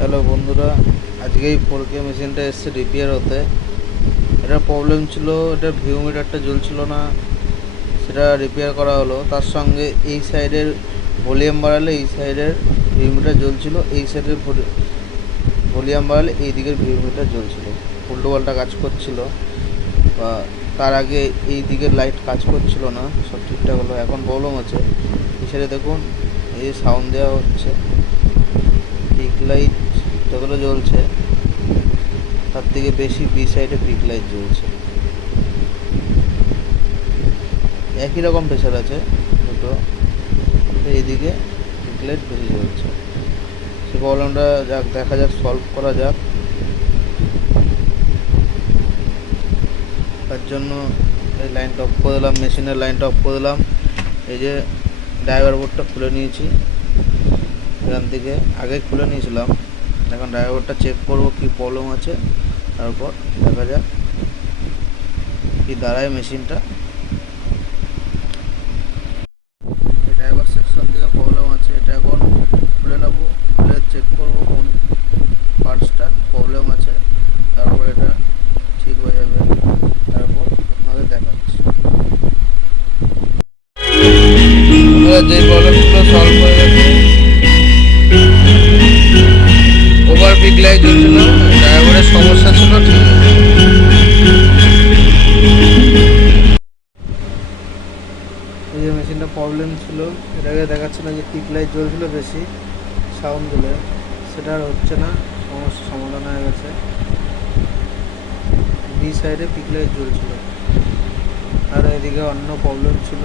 Hello বন্ধুরা, আজকে এই 4K মেশিনটা এসছে রিপেয়ার হতে। এটা প্রবলেম ছিল, এটা ভিউ মিটারটা জ্বলছিল না, সেটা রিপেয়ার করা হলো। তার সঙ্গে এই সাইডের ভলিউম বাড়ালে এই সাইডের ভিউ মিটার জ্বলছিল, এই সাইডের ভলিউম বাড়ালে এই দিকের ভিউ মিটার জ্বলছিল, উল্টো পাল্টা কাজ করছিল। বা তার আগে এই দিকের লাইট কাজ করছিল না, সব ঠিকঠাক হলো। এখন প্রবলেম হচ্ছে এই সাইডে, দেখুন এই সাউন্ড দেওয়া হচ্ছে, পিক লাইট যেগুলো জ্বলছে তার থেকে বেশি বি সাইডে পিক লাইট জ্বলছে। একই রকম প্রেশার আছে দুটো, এইদিকে পিক লাইট বেশি জ্বলছে। সে প্রবলেমটা দেখা যাক, সলভ করা যাক। তার জন্য এই লাইনটা অফ করে দিলাম, মেশিনের লাইনটা অফ করে দিলাম। এই যে ড্রাইভার বোর্ডটা খুলে নিয়েছি, এখান থেকে আগে খুলে নিয়েছিলাম। এখন ড্রাইভার বোর্ডটা চেক করবো কী প্রবলেম আছে, তারপর দেখা যাক কি দাঁড়ায় মেশিনটা। ড্রাইভার সেকশন থেকে প্রবলেম আছে, এটা এখন খুলে নেবো, খুলে চেক করবো কোন পার্টসটা প্রবলেম আছে, তারপর এটা ঠিক হয়ে যাবে। তারপর আপনাদের দেখাচ্ছি। যে প্রবলেমগুলো সলভ হয়ে গেছে, ওভার পিক লাইট জ্বলছিল, ড্রাইভারের সমস্যা ছিল, ঠিক আছে। এই যে মেশিনটা প্রবলেম ছিল, এটাকে দেখাচ্ছে না যে পিক লাইট জ্বলছিল বেশি সাউন্ড দিলে, সেটা আর হচ্ছে না, সমস্যা সমাধান হয়ে গেছে। বি সাইডে পিক লাইট জ্বলছিল, আর এদিকে অন্য প্রবলেম ছিল।